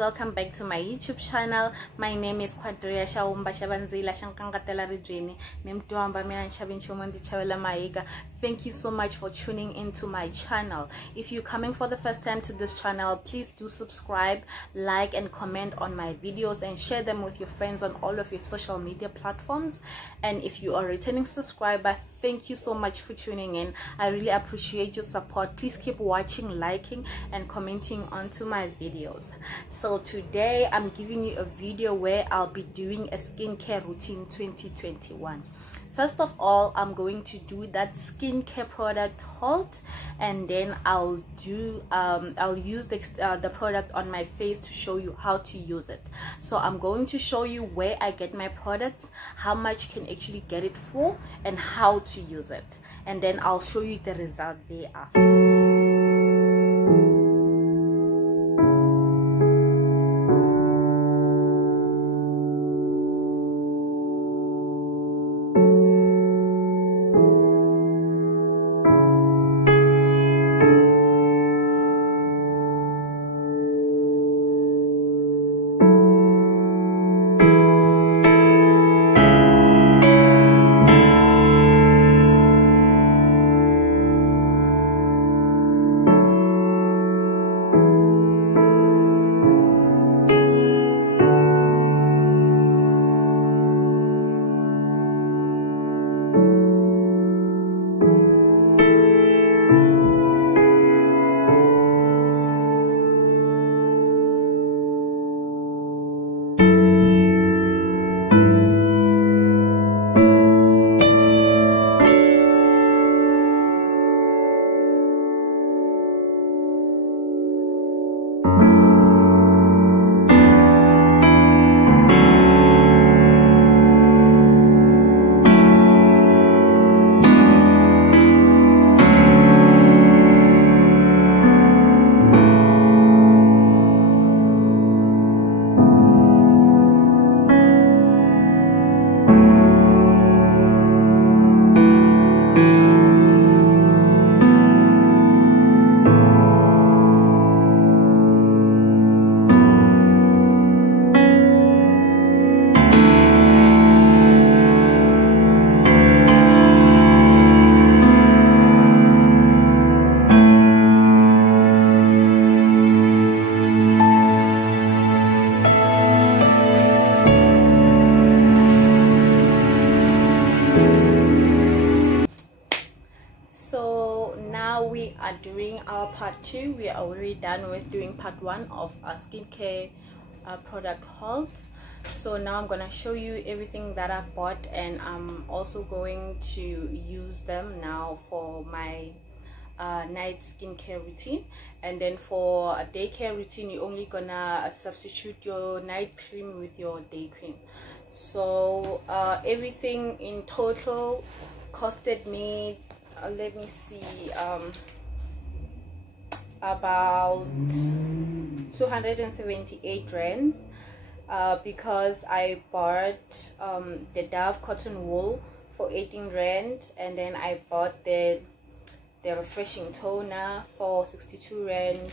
welcome back to my YouTube channel. My name is Quadria XaHumba shabanzila shankangatela rijini nimtuamba mina nchabinchumondi chawela maiga. Thank you so much for tuning into my channel. If you're coming for the first time to this channel, please do subscribe, like and comment on my videos and share them with your friends on all of your social media platforms. And if you are a returning subscriber, thank you so much for tuning in. I really appreciate your support. Please keep watching, liking and commenting onto my videos. So today I'm giving you a video where I'll be doing a skincare routine 2021. First of all, I'm going to do that skincare product haul, and then I'll use the product on my face to show you how to use it. So I'm going to show you where I get my products, how much you can actually get it for, and how to use it, and then I'll show you the result thereafter. Doing our part 2. We are already done with doing part 1 of our skincare product haul. So now I'm gonna show you everything that I've bought, and I'm also going to use them now for my night skincare routine. And then for a day care routine, you're only gonna substitute your night cream with your day cream. So everything in total costed me let me see, about 278 rands, because I bought the Dove cotton wool for 18 rand, and then I bought the refreshing toner for 62 rand,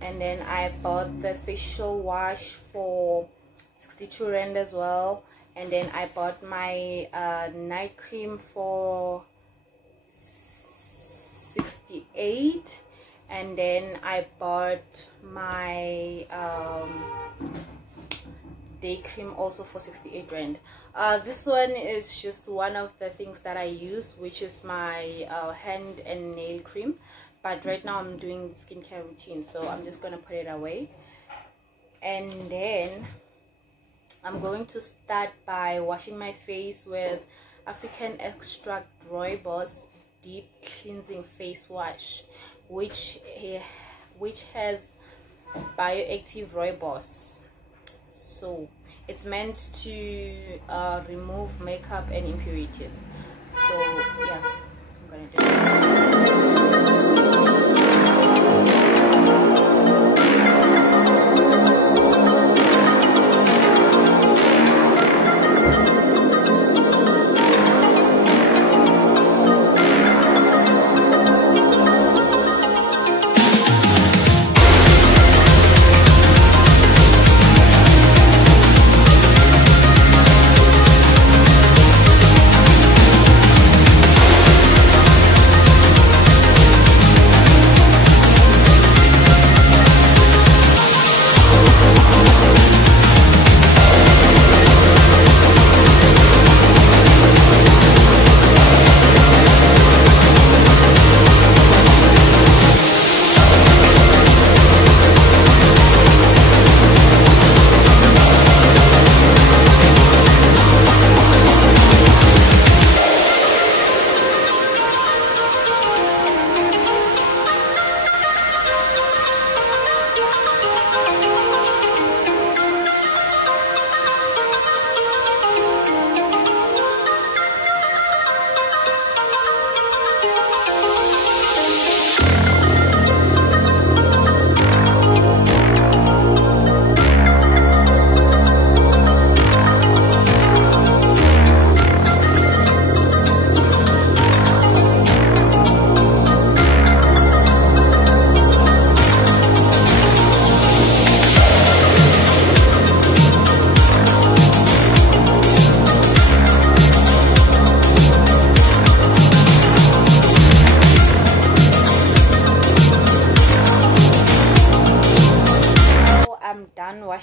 and then I bought the facial wash for 62 rand as well, and then I bought my night cream for 68, and then I bought my day cream also for 68 rand. This one is just one of the things that I use, which is my hand and nail cream, but right now I'm doing the skincare routine, so I'm just gonna put it away. And then I'm going to start by washing my face with African Extract Rooibos Deep Cleansing Face Wash, which has bioactive rooibos. So it's meant to remove makeup and impurities. So yeah, I'm gonna do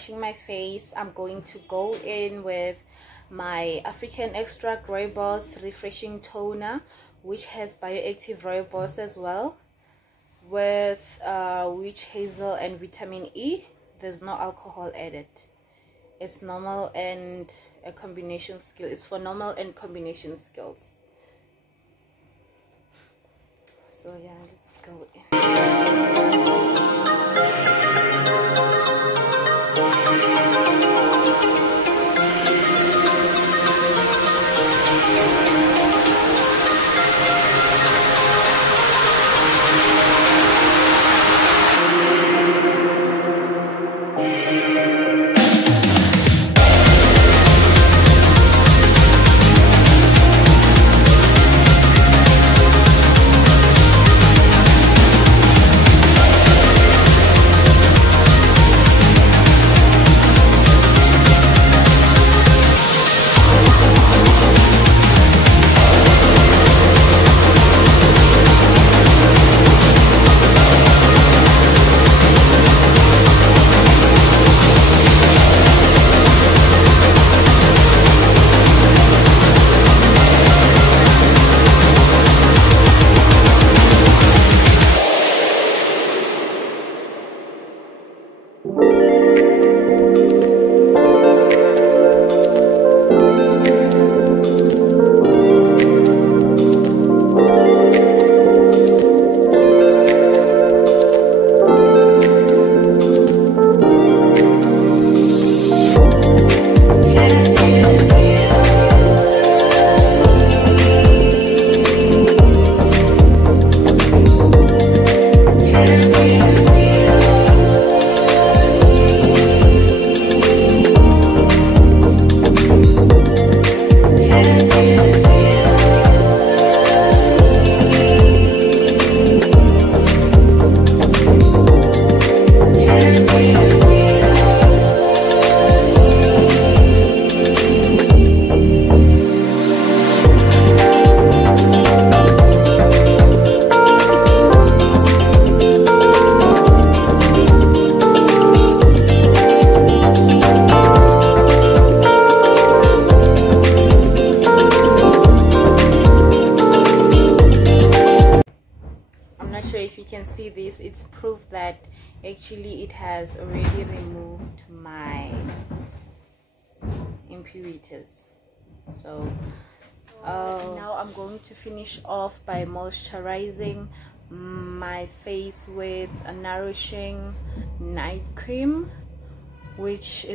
washing my face, I'm going to go in with my African Extract Rooibos Refreshing Toner, which has bioactive rooibos as well, with witch hazel and vitamin E. There's no alcohol added. It's normal and a combination skill. It's for normal and combination skills. So yeah, let's go in. See this, it's proof that actually it has already removed my impurities. So now I'm going to finish off by moisturizing my face with a Nourishing night cream, which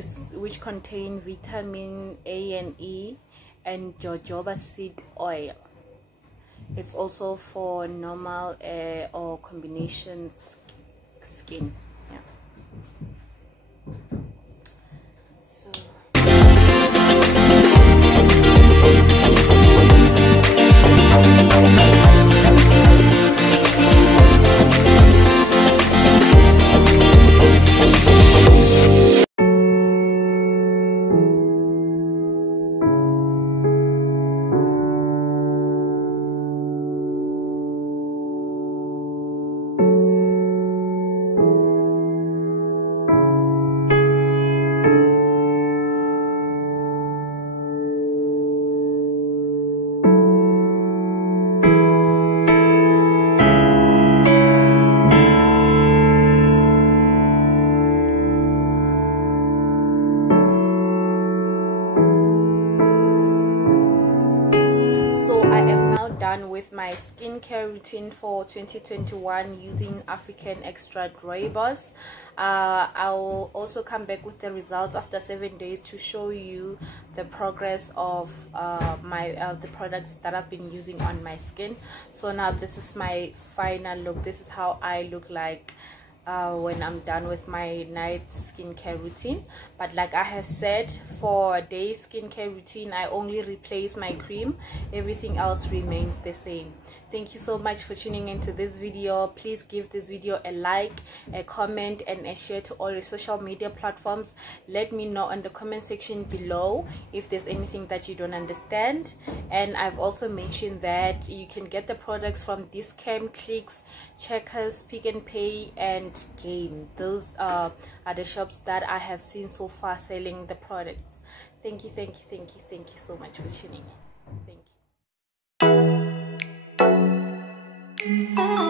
contain vitamin A and E and jojoba seed oil. It's also for normal or combination skin. Yeah. So with my skincare routine for 2021 using African Extract Rooibos. I will also come back with the results after 7 days to show you the progress of the products that I've been using on my skin. So now this is my final look. This is how I look like when I'm done with my night skincare routine. But like I have said, for a day skincare routine, I only replace my cream. Everything else remains the same. Thank you so much for tuning into this video. Please give this video a like, a comment, and a share to all your social media platforms. Let me know in the comment section below if there's anything that you don't understand. And I've also mentioned that you can get the products from Dischme, Clicks, Checkers, Pick and Pay, and game. Those are the shops that I have seen so far selling the products. Thank you so much for tuning in. Thank you.